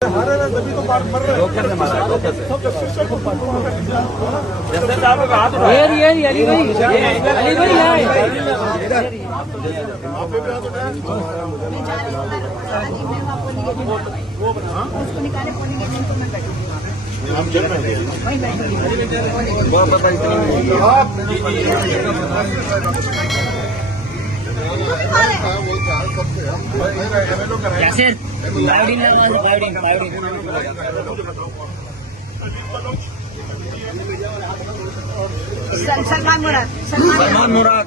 तभी तो मर रहे हैं। अली भाई हम चल रहे हैं।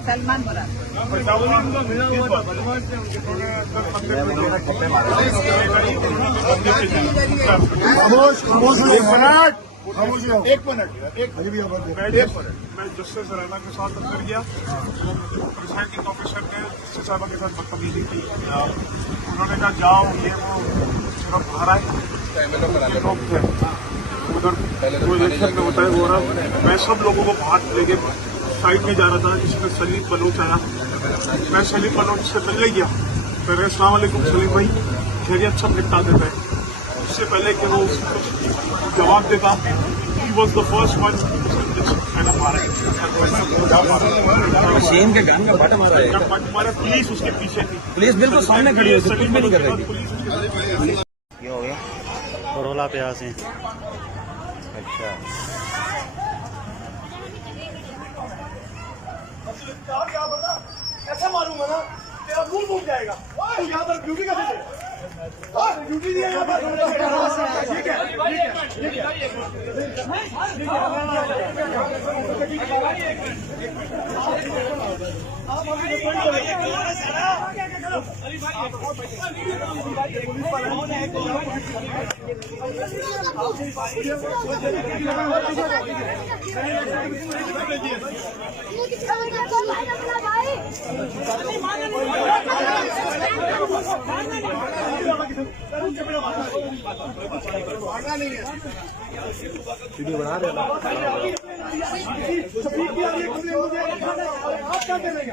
सलमान मुराद एक मिनट मैं जस्टिस राणा के साथ अंदर गया। प्रिसाइडिंग ऑफिसर ने जस्टिस साहब के साथ बदतमीजी की। उन्होंने कहा जाओ ये वो सिर्फ बाहर आए लोग थे उधर जो इलेक्शन में होता है वो रहा। मैं सब लोगों को बाहर लेके साइड में जा रहा था जिसमें सलीम बलोच आया। मैं सलीम बलोच से मिलने गया। फिर अस्सलाम वालेकुम सलीम भाई, खैरियत सब निपटा देते हैं। उससे पहले कि वो जवाब देगा, he was the first one machine के गन का बट मारा है। मारा पुलिस उसके पीछे थी। पुलिस बिल्कुल सामने खड़ी है, कुछ भी नहीं कर रही थी। ये हो गया करोला प्याज है। अच्छा ऐसा मारूंगा ना तेरा मुंह घूम जाएगा। यहाँ पर ड्यूटी का ड्यूटी दिया यहाँ पर। वीडियो बना रहे हो आप क्या करेंगे?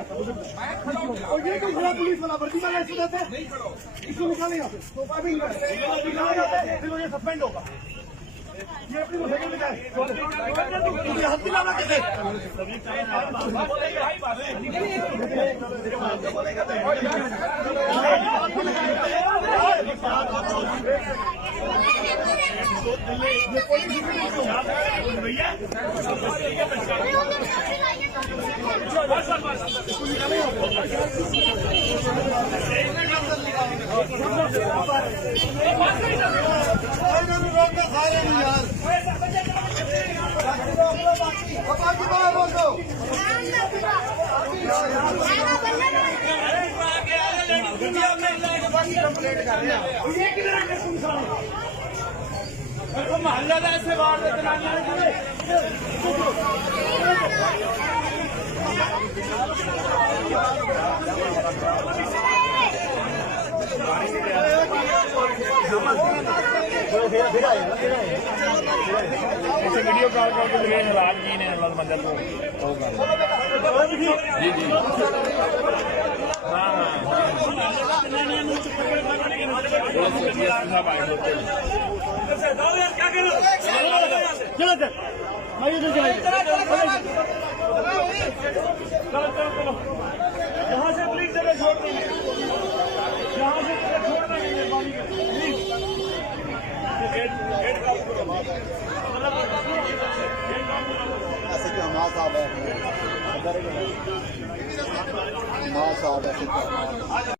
और ये तो पूरा पुलिस वाला वर्दी वाला इसको देते इसको निकालेगा फिर ये सस्पेंड होगा। ये अपनी सेकंड में जाए हाथ मिलाना कैसे? मोहल्ला ऐसे बाहर वीडियो कॉल करके नाराज जी ने मंदिर को जी जी यहाँ से प्लीज जगह छोड़ देंगे, यहाँ से छोड़ देंगे मेहरबानी प्लीज। ऐसे क्यों माँ साहब है